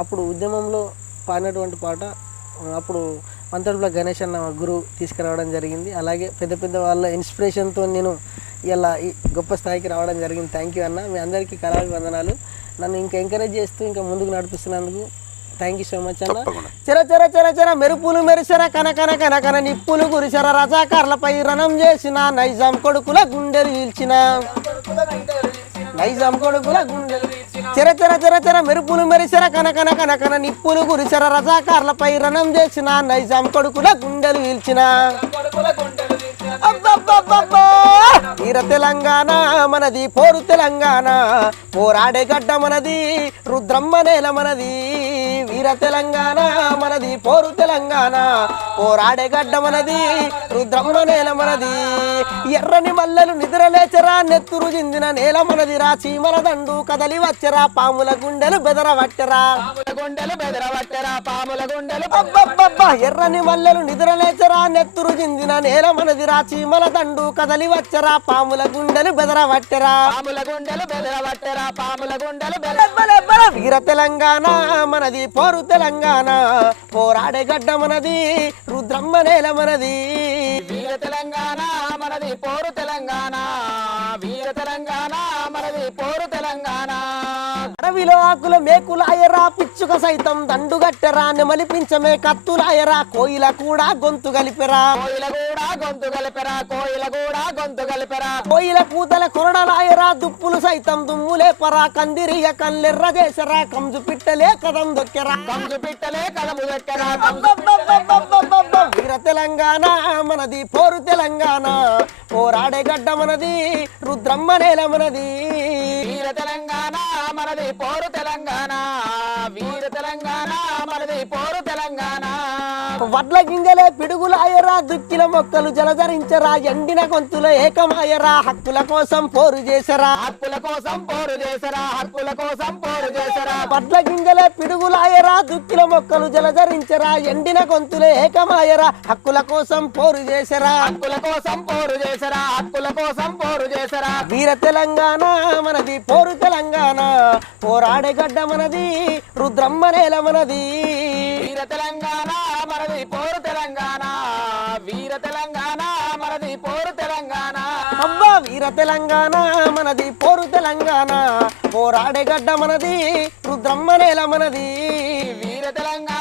అప్పుడు ఉద్యమంలో పాడినటువంటి పాట అప్పుడు మంతడుపుల గణేష్ అన్న గురువు తీసుకురావడం జరిగింది. అలాగే పెద్ద పెద్ద వాళ్ళ ఇన్స్పిరేషన్తో నేను ఇలా ఈ గొప్ప స్థాయికి రావడం జరిగింది. థ్యాంక్ యూ అన్న. మీ అందరికీ కళాభివందనాలు. నన్ను ఇంకా ఎంకరేజ్ చేస్తూ ఇంకా ముందుకు నడిపిస్తున్నందుకు థ్యాంక్ యూ సో మచ్ అన్న. చెర చెర చెర చెర మెరుపులు మెరిసెర కన కన కన కన నిప్పులు గురిసెర రజాకార్లపై రణం చేసిన నైజాం కొడుకుల గుండెలు చీల్చిన నైజాం కొడుకుల గుండెలు చెర చెర చెర చెర మెరుపులు మెరిసెర కనకన కనకన నిప్పులు గురిసెర రజాకార్లపై రణం చేసిన నైజాం కొడుకుల గుండెలు వీల్చిన. అబ్బబ్బబ్బబ్బా! వీర తెలంగాణ మనది పోరు తెలంగాణ. పోరాడే గడ్డ మనది రుద్రమ్మ నేల మనది. వీర తెలంగాణ మనది పోరు తెలంగాణ. పోరాడే గడ్డ మనది రుద్రమ్మ నేల మనది. ఎర్రని మల్లెలు నిద్రలేచరా నెత్తురు చిందిన నేల మనదిరా. చీమల దండు కదలి వచ్చరా పాముల గుండెలు బెదరవట్టరా. గుండెలు బెదరబట్టరా పాముల గుండెలు అబ్బబ్బబ్బా ఎర్రని మల్లెలు నిద్రలేచరా నెత్తురు చిందిన నేల మనదిరా. చీమల దండు కదలి వచ్చరా పాముల గుండెలు బెదరవట్టరా. పాముల గుండెలు బెదరబట్టరా పాముల గుండెలు వీర తెలంగాణ మనది పోరు తెలంగాణ. పోరాడే గడ్డ మనది రుద్రమ్మ నేల మనది. వీర తెలంగాణ మనది పోరు తెలంగాణ. వీర తెలంగాణ మనది పోరు తెలంగాణ. అడవిలో ఆకుల మేకులాయరా పిచ్చుక సైతం దండుగట్టెరా నెమలిపించమే కత్తులాయరా కోయిల కూడా గొంతు గలిపెరా కోయిల కూడా గొంతు కలిపెరా కోయిల కూడా గొంతు కలిపెరా కోయిల కూతల కొరడలాయరా దుప్పులు సైతం దుమ్ములేపరా కందిరిగ కల్లెర్ర చేసరా కంజు పిట్టలే కదం దొక్కెరా. కంచు పిట్టలే కదము దొక్కెరా! వీర తెలంగాణ మనది పోరు తెలంగాణ. పోరాడే గడ్డ మనది రుద్రమ్మ నేల మనది. వీర తెలంగాణ మనది పోరు తెలంగాణ. వీర తెలంగాణ మనది పోరు వడ్ల గింజలే పిడుగులాయరా దుక్కిల మొక్కలు జలధరించరా ఎండిన గొంతుల ఏకమాయరా హక్కుల కోసం పోరు చేసరా. హక్కుల కోసం పోరు చేసరా హక్కుల కోసం పోరు చేసరా. వడ్ల గింజలే పిడుగులాయరా దుక్కిల మొక్కలు జలధరించరా ఎండిన గొంతుల ఏకమాయరా హక్కుల కోసం పోరు చేసరా. హక్కుల కోసం పోరు చేసరా హక్కుల కోసం పోరు చేసరా. వీర తెలంగాణ మనది పోరు తెలంగాణ. పోరాడే గడ్డ మనది రుద్రమ్మ నేల మనది. వీర తెలంగాణ మనది పోరు తెలంగాణ వీర తెలంగాణ మనది పోరు తెలంగాణ. అబ్బా వీర తెలంగాణ మనది పోరు తెలంగాణ. పోరాడే గడ్డ మనది రుద్రమ్మ నేల మనది. వీర తెలంగాణ